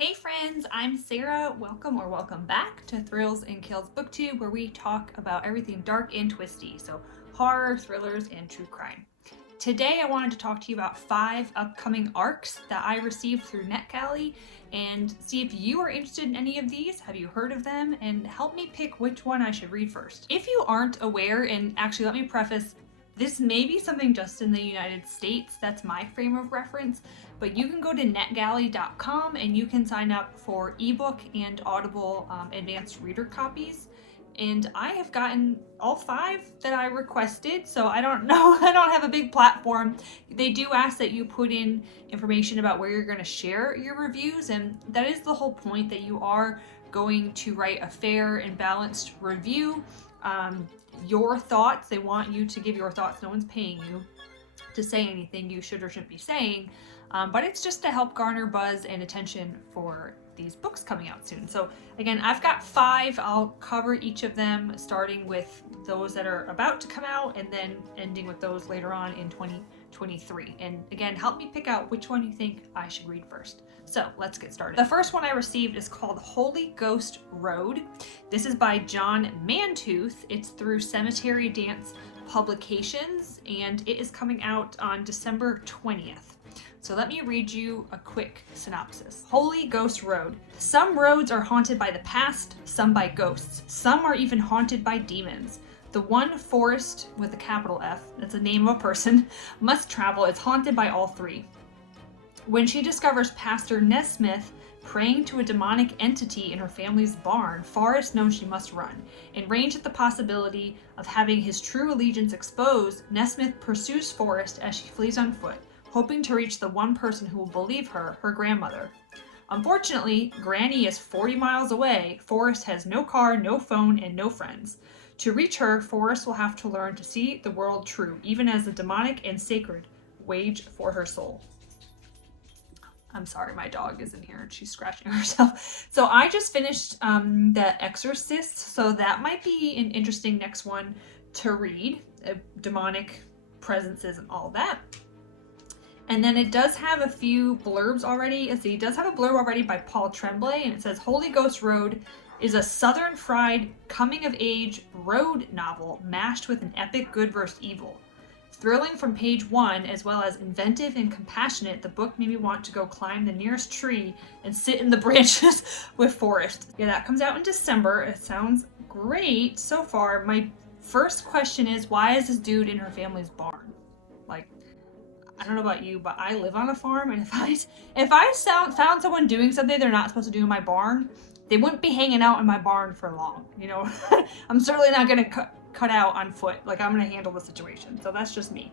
Hey friends, I'm Sarah. Welcome back to Thrills and Kills Booktube, where we talk about everything dark and twisty, so horror, thrillers, and true crime. Today I wanted to talk to you about 5 upcoming ARCs that I received through NetGalley and see if you are interested in any of these. Have you heard of them? And help me pick which one I should read first. If you aren't aware, and actually let me preface, this may be something just in the United States, that's my frame of reference, but you can go to netgalley.com and you can sign up for ebook and Audible advanced reader copies. And I have gotten all 5 that I requested, so I don't know, I don't have a big platform. They do ask that you put in information about where you're going to share your reviews, and that is the whole point, that you are going to write a fair and balanced review. Your thoughts, they want you to give your thoughts. No one's paying you to say anything you should or shouldn't be saying, but it's just to help garner buzz and attention for these books coming out soon. So again, I've got 5. I'll cover each of them, starting with those that are about to come out and then ending with those later on in 2023. And again, help me pick out which one you think I should read first. So let's get started. The first one I received is called Holy Ghost Road. This is by John Mantooth. It's through Cemetery Dance Publications, and it is coming out on December 20th. So let me read you a quick synopsis. Holy Ghost Road. Some roads are haunted by the past, some by ghosts. Some are even haunted by demons. The one Forrest, with a capital F, that's the name of a person, must travel is haunted by all 3. When she discovers Pastor Nesmith praying to a demonic entity in her family's barn, Forrest knows she must run. Enraged at the possibility of having his true allegiance exposed, Nesmith pursues Forrest as she flees on foot, hoping to reach the one person who will believe her grandmother. Unfortunately, Granny is 40 miles away. Forrest has no car, no phone, and no friends. To reach her, Forrest will have to learn to see the world true, even as the demonic and sacred wage for her soul. I'm sorry, my dog is in here and she's scratching herself. So I just finished The Exorcist, so that might be an interesting next one to read. Demonic presences and all that. And then it does have a few blurbs already. It does have a blurb already by Paul Tremblay, and it says Holy Ghost Road is a southern fried coming-of-age road novel mashed with an epic good versus evil. Thrilling from page 1, as well as inventive and compassionate, the book made me want to go climb the nearest tree and sit in the branches with Forrest. Yeah, that comes out in December. It sounds great so far. My first question is, why is this dude in her family's barn? Like, I don't know about you, but I live on a farm, and if I found someone doing something they're not supposed to do in my barn, they wouldn't be hanging out in my barn for long, you know? I'm certainly not going to cut out on foot. Like, I'm going to handle the situation. So that's just me.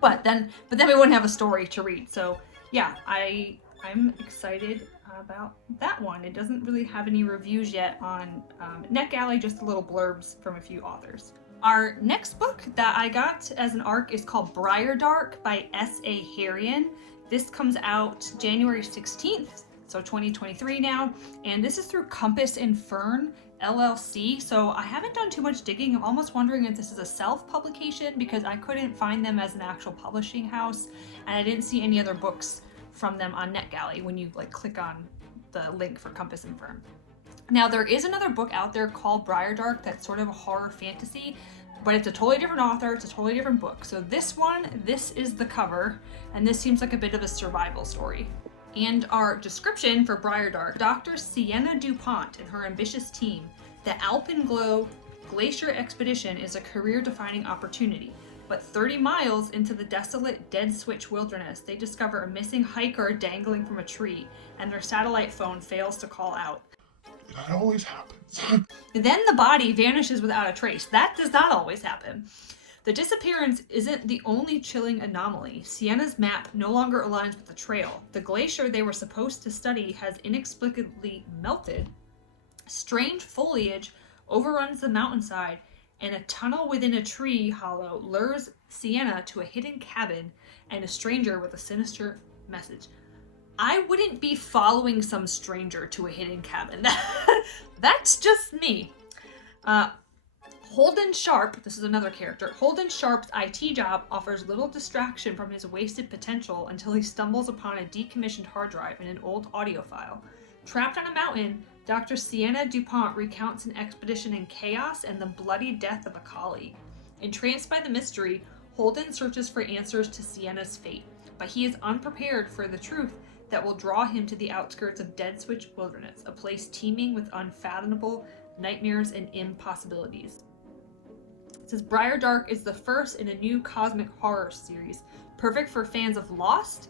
But then we wouldn't have a story to read. So yeah, I'm excited about that one. It doesn't really have any reviews yet on NetGalley, just little blurbs from a few authors. Our next book that I got as an ARC is called Briardark by S.A. Harrion. This comes out January 16th, so 2023 now, and this is through Compass and Fern LLC. So I haven't done too much digging. I'm almost wondering if this is a self-publication, because I couldn't find them as an actual publishing house, and I didn't see any other books from them on NetGalley when you click on the link for Compass and Fern. Now, there is another book out there called Briardark that's sort of a horror fantasy, but it's a totally different author, it's a totally different book. So this is the cover, and this seems like a bit of a survival story. And our description for Briardark: Dr. Sienna DuPont and her ambitious team. The Alpenglow Glacier Expedition is a career-defining opportunity. But 30 miles into the desolate Dead Switch wilderness, they discover a missing hiker dangling from a tree, and their satellite phone fails to call out. That always happens. Then the body vanishes without a trace. That does not always happen. The disappearance isn't the only chilling anomaly. Sienna's map no longer aligns with the trail. The glacier they were supposed to study has inexplicably melted. Strange foliage overruns the mountainside, and a tunnel within a tree hollow lures Sienna to a hidden cabin and a stranger with a sinister message. I wouldn't be following some stranger to a hidden cabin. That's just me. Holden Sharp, this is another character, Holden Sharp's IT job offers little distraction from his wasted potential until he stumbles upon a decommissioned hard drive and an old audio file. Trapped on a mountain, Dr. Sienna DuPont recounts an expedition in chaos and the bloody death of a colleague. Entranced by the mystery, Holden searches for answers to Sienna's fate, but he is unprepared for the truth that will draw him to the outskirts of Dead Switch Wilderness, a place teeming with unfathomable nightmares and impossibilities. It says Briardark is the first in a new cosmic horror series, perfect for fans of Lost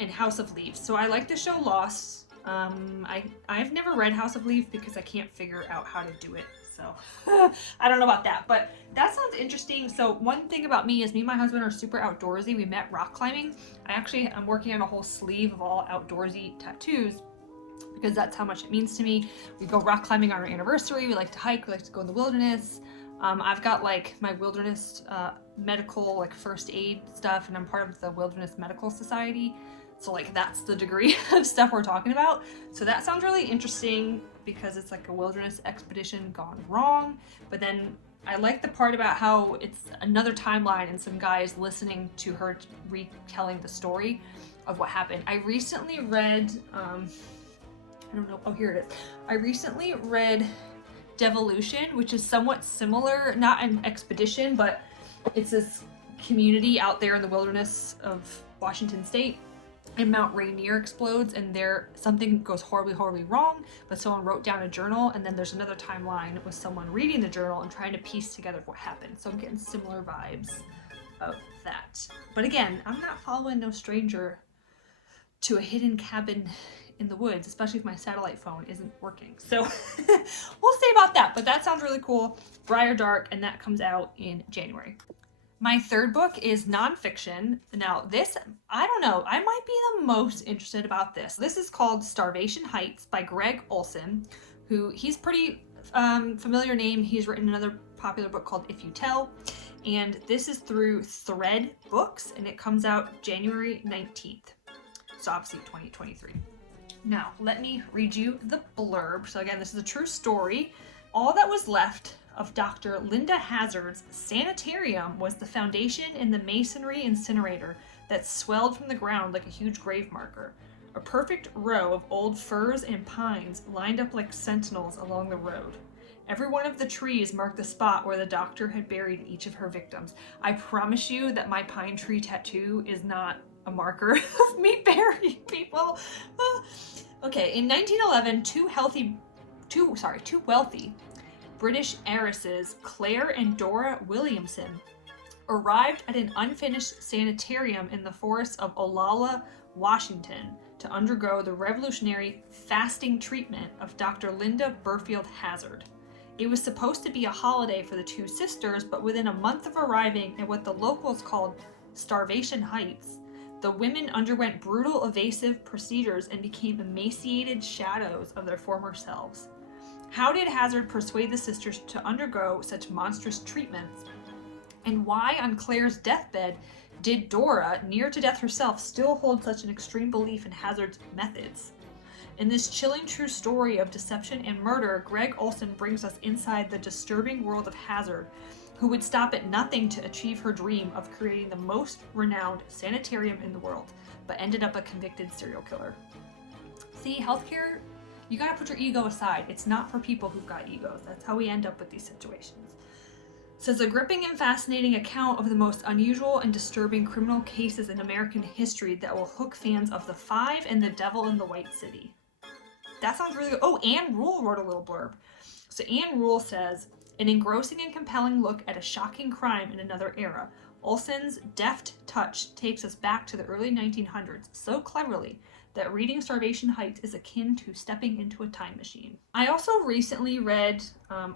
and House of Leaves. So I like the show Lost. I've never read House of Leaves because I can't figure out how to do it. So I don't know about that, but that sounds interesting. So one thing about me is me and my husband are super outdoorsy. We met rock climbing. I'm working on a whole sleeve of all outdoorsy tattoos because that's how much it means to me. We go rock climbing on our anniversary. We like to hike. We like to go in the wilderness. I've got like my wilderness medical like first aid stuff, and I'm part of the Wilderness Medical Society. So like that's the degree of stuff we're talking about. So that sounds really interesting because it's like a wilderness expedition gone wrong. But then I like the part about how it's another timeline and some guys listening to her retelling the story of what happened. I recently read, I don't know, oh here it is. I recently read Devolution, which is somewhat similar, not an expedition, but it's this community out there in the wilderness of Washington State, and Mount Rainier explodes, and something goes horribly wrong, but someone wrote down a journal, and then there's another timeline with someone reading the journal and trying to piece together what happened. So I'm getting similar vibes of that. But again, I'm not following no stranger to a hidden cabin in the woods, especially if my satellite phone isn't working. So we'll see about that, but that sounds really cool. Briardark, and that comes out in January. My third book is nonfiction. Now this, I don't know, I might be the most interested about this. This is called Starvation Heights by Greg Olson, who he's pretty familiar name. He's written another popular book called If You Tell, and this is through Thread Books, and it comes out January 19th. So obviously 2023. Now, let me read you the blurb. So again, this is a true story. All that was left of Dr. Linda Hazard's sanitarium was the foundation in the masonry incinerator that swelled from the ground like a huge grave marker. A perfect row of old firs and pines lined up like sentinels along the road. Every one of the trees marked the spot where the doctor had buried each of her victims. I promise you that my pine tree tattoo is not a marker of me burying people. Okay, in 1911, two wealthy British heiresses, Claire and Dora Williamson, arrived at an unfinished sanitarium in the forests of Olalla, Washington, to undergo the revolutionary fasting treatment of Dr. Linda Burfield Hazard. It was supposed to be a holiday for the two sisters, but within a month of arriving at what the locals called Starvation Heights, the women underwent brutal evasive procedures and became emaciated shadows of their former selves. How did Hazard persuade the sisters to undergo such monstrous treatments? And why, on Claire's deathbed, did Dora, near to death herself, still hold such an extreme belief in Hazard's methods? In this chilling true story of deception and murder, Greg Olson brings us inside the disturbing world of Hazard, who would stop at nothing to achieve her dream of creating the most renowned sanitarium in the world, but ended up a convicted serial killer. See, healthcare, you gotta put your ego aside. It's not for people who've got egos. That's how we end up with these situations. It says a gripping and fascinating account of the most unusual and disturbing criminal cases in American history that will hook fans of The Five and The Devil in the White City. That sounds really good. Oh, Anne Rule wrote a little blurb. So Anne Rule says, an engrossing and compelling look at a shocking crime in another era. Olson's deft touch takes us back to the early 1900s so cleverly that reading Starvation Heights is akin to stepping into a time machine. I also recently read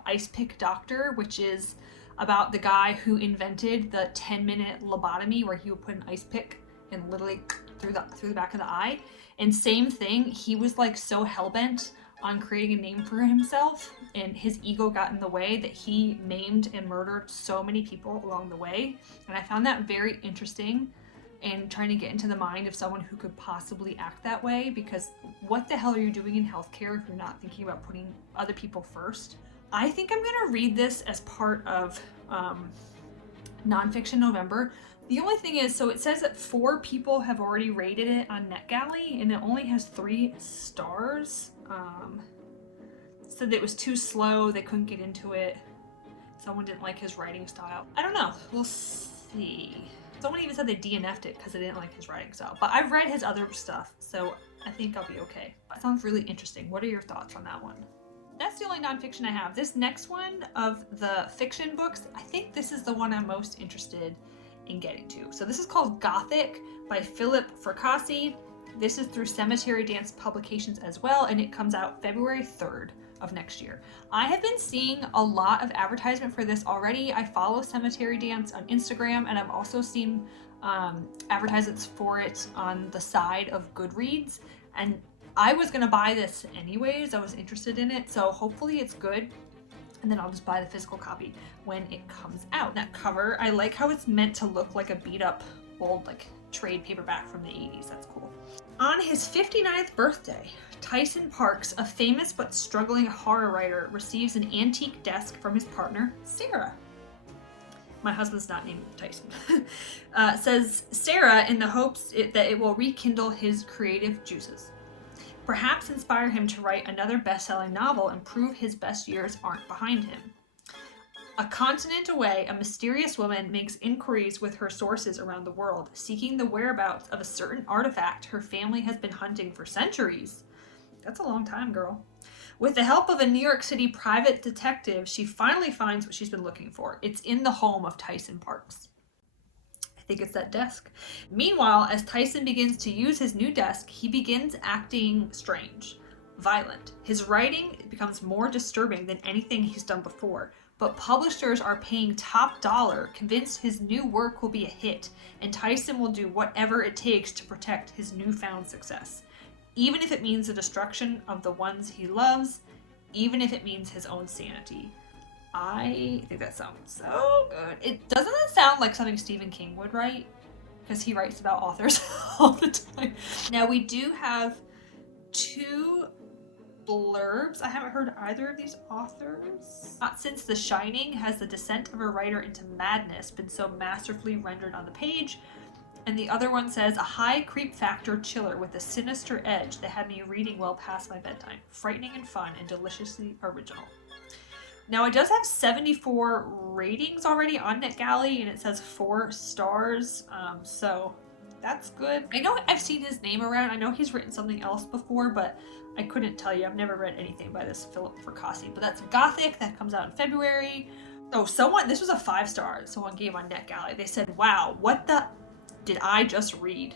Ice Pick Doctor, which is about the guy who invented the 10-minute lobotomy where he would put an ice pick and literally through the back of the eye. And same thing, he was like so hell-bent on creating a name for himself, and his ego got in the way that he maimed and murdered so many people along the way. And I found that very interesting, and trying to get into the mind of someone who could possibly act that way, because what the hell are you doing in healthcare if you're not thinking about putting other people first? I think I'm gonna read this as part of Nonfiction November. The only thing is, so it says that 4 people have already rated it on NetGalley, and it only has 3 stars. Said that it was too slow, they couldn't get into it. Someone didn't like his writing style. I don't know, we'll see. Someone even said they DNF'd it because they didn't like his writing style. But I've read his other stuff, so I think I'll be okay. That sounds really interesting. What are your thoughts on that one? That's the only nonfiction I have. This next one of the fiction books, I think this is the one I'm most interested in getting to. So this is called Gothic by Philip Fracassi. This is through Cemetery Dance Publications as well, and it comes out February 3rd of next year. I have been seeing a lot of advertisement for this already. I follow Cemetery Dance on Instagram, and I've also seen advertisements for it on the side of Goodreads, and I was gonna buy this anyways. I was interested in it, so hopefully it's good, and then I'll just buy the physical copy when it comes out. That cover, I like how it's meant to look like a beat up old like trade paperback from the 80s. That's cool. On his 59th birthday, Tyson Parks, a famous but struggling horror writer, receives an antique desk from his partner, Sarah. My husband's not named Tyson. Says Sarah in the hopes that it will rekindle his creative juices. Perhaps inspire him to write another best-selling novel and prove his best years aren't behind him. A continent away, a mysterious woman makes inquiries with her sources around the world, seeking the whereabouts of a certain artifact her family has been hunting for centuries. That's a long time, girl. With the help of a New York City private detective, she finally finds what she's been looking for. It's in the home of Tyson Parks. I think it's that desk. Meanwhile, as Tyson begins to use his new desk, he begins acting strange, violent. His writing becomes more disturbing than anything he's done before, but publishers are paying top dollar, convinced his new work will be a hit, and Tyson will do whatever it takes to protect his newfound success. Even if it means the destruction of the ones he loves, even if it means his own sanity. I think that sounds so good. It doesn't sound like something Stephen King would write, because he writes about authors all the time. Now we do have 2 blurbs. I haven't heard either of these authors. Not since The Shining has the descent of a writer into madness been so masterfully rendered on the page. And the other one says, a high creep factor chiller with a sinister edge that had me reading well past my bedtime. Frightening and fun and deliciously original. Now it does have 74 ratings already on NetGalley, and it says 4 stars, so that's good. I know I've seen his name around. I know he's written something else before, but I couldn't tell you. I've never read anything by this Philip Fracassi, but that's Gothic. That comes out in February. Oh, this was a 5-star someone gave on NetGalley. They said, wow, what the did I just read?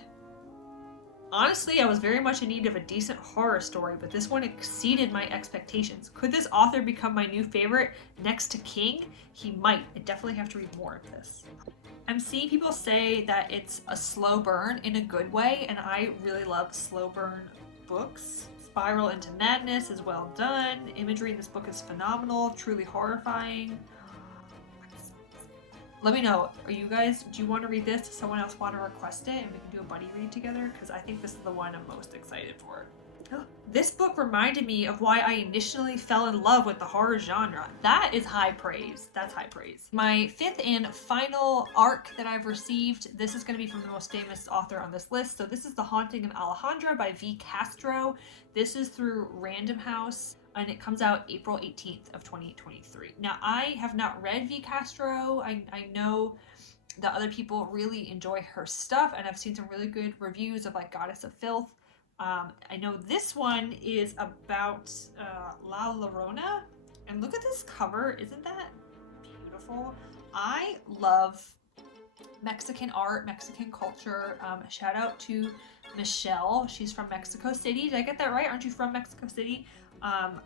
Honestly, I was very much in need of a decent horror story, but this one exceeded my expectations. Could this author become my new favorite next to King? He might. I definitely have to read more of this. I'm seeing people say that it's a slow burn in a good way, and I really love slow burn books. Spiral into Madness is well done. Imagery in this book is phenomenal, truly horrifying. Let me know, do you want to read this? Does someone else want to request it and we can do a buddy read together? Because I think this is the one I'm most excited for. This book reminded me of why I initially fell in love with the horror genre. That is high praise. That's high praise. My 5th and final arc that I've received, this is going to be from the most famous author on this list. So this is The Haunting of Alejandra by V. Castro. This is through Random House, and it comes out April 18th of 2023. Now, I have not read V. Castro. I know that other people really enjoy her stuff, and I've seen some really good reviews of like Goddess of Filth. I know this one is about La Llorona, and look at this cover. Isn't that beautiful? I love Mexican art, Mexican culture. Shout out to Michelle. She's from Mexico City. Did I get that right? Aren't you from Mexico City?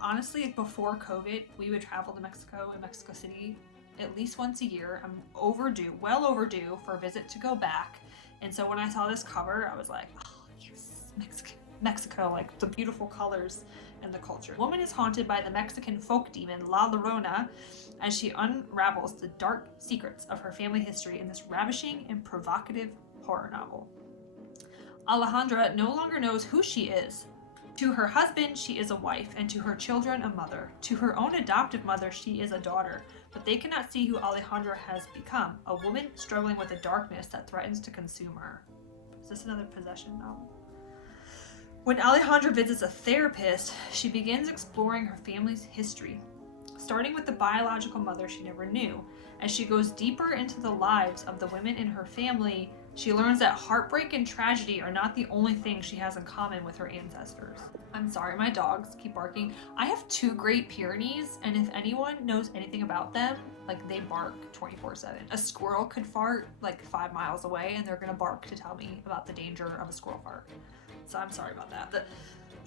Honestly, before COVID, we would travel to Mexico and Mexico City at least once a year. I'm well overdue for a visit to go back. And so when I saw this cover, I was like, oh yes, Mexico, like the beautiful colors and the culture. The woman is haunted by the Mexican folk demon La Llorona as she unravels the dark secrets of her family history in this ravishing and provocative horror novel. Alejandra no longer knows who she is, To her husband, she is a wife, and to her children, a mother. To her own adoptive mother, she is a daughter. But they cannot see who Alejandra has become, a woman struggling with a darkness that threatens to consume her. Is this another possession novel? When Alejandra visits a therapist, she begins exploring her family's history, starting with the biological mother she never knew. As she goes deeper into the lives of the women in her family, she learns that heartbreak and tragedy are not the only thing she has in common with her ancestors. I'm sorry, my dogs keep barking. I have 2 Great Pyrenees, and if anyone knows anything about them, like, they bark 24/7. A squirrel could fart like 5 miles away, and they're gonna bark to tell me about the danger of a squirrel fart. So I'm sorry about that. The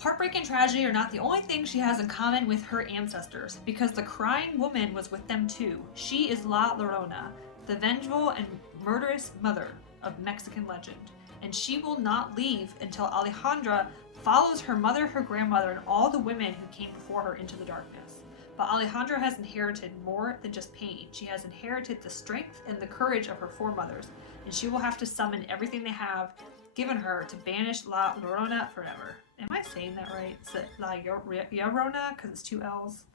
heartbreak and tragedy are not the only thing she has in common with her ancestors, because the crying woman was with them too. She is La Llorona, the vengeful and murderous mother of Mexican legend, and she will not leave until Alejandra follows her mother, her grandmother, and all the women who came before her into the darkness. But Alejandra has inherited more than just pain. She has inherited the strength and the courage of her foremothers, and she will have to summon everything they have given her to banish La Llorona forever. Am I saying that right? Is it La Llorona? Because it's 2 L's.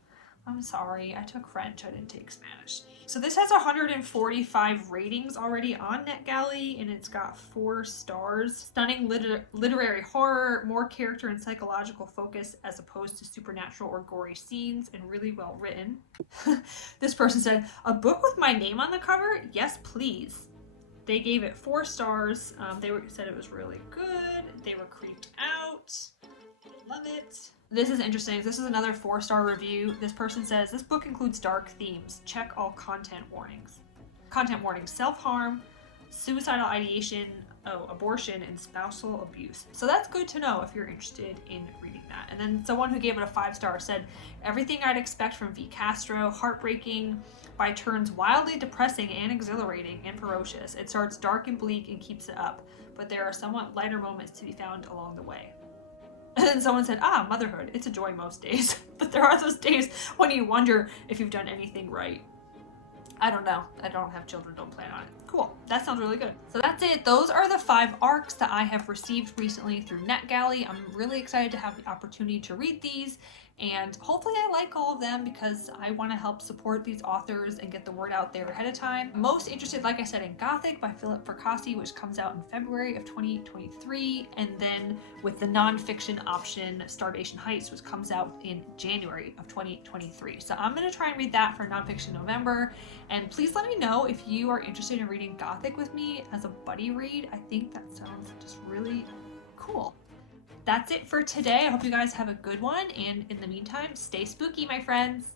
I'm sorry, I took French, I didn't take Spanish. So this has 145 ratings already on NetGalley, and it's got 4 stars. Stunning literary horror, more character and psychological focus as opposed to supernatural or gory scenes, and really well written. This person said, a book with my name on the cover? Yes, please. They gave it 4 stars. They said it was really good. They were creeped out. Love it. This is interesting. This is another 4-star review. This person says, this book includes dark themes. Check all content warnings. Content warnings: self-harm, suicidal ideation, abortion, and spousal abuse. So that's good to know if you're interested in reading that. And then someone who gave it a 5-star said, everything I'd expect from V. Castro, heartbreaking, by turns wildly depressing and exhilarating and ferocious. It starts dark and bleak and keeps it up, but there are somewhat lighter moments to be found along the way. And then someone said, motherhood, it's a joy most days. But there are those days when you wonder if you've done anything right. I don't know. I don't have children, don't plan on it. Cool. That sounds really good. So that's it. Those are the 5 ARCs that I have received recently through NetGalley. I'm really excited to have the opportunity to read these, and hopefully I like all of them because I want to help support these authors and get the word out there ahead of time. Most interested, like I said, in Gothic by Philip Fracassi, which comes out in February of 2023, and then with the nonfiction option, Starvation Heights, which comes out in January of 2023. So I'm going to try and read that for nonfiction November, and please let me know if you are interested in reading Gothic with me as a buddy read. I think that sounds just really cool. That's it for today. I hope you guys have a good one, and in the meantime, stay spooky, my friends.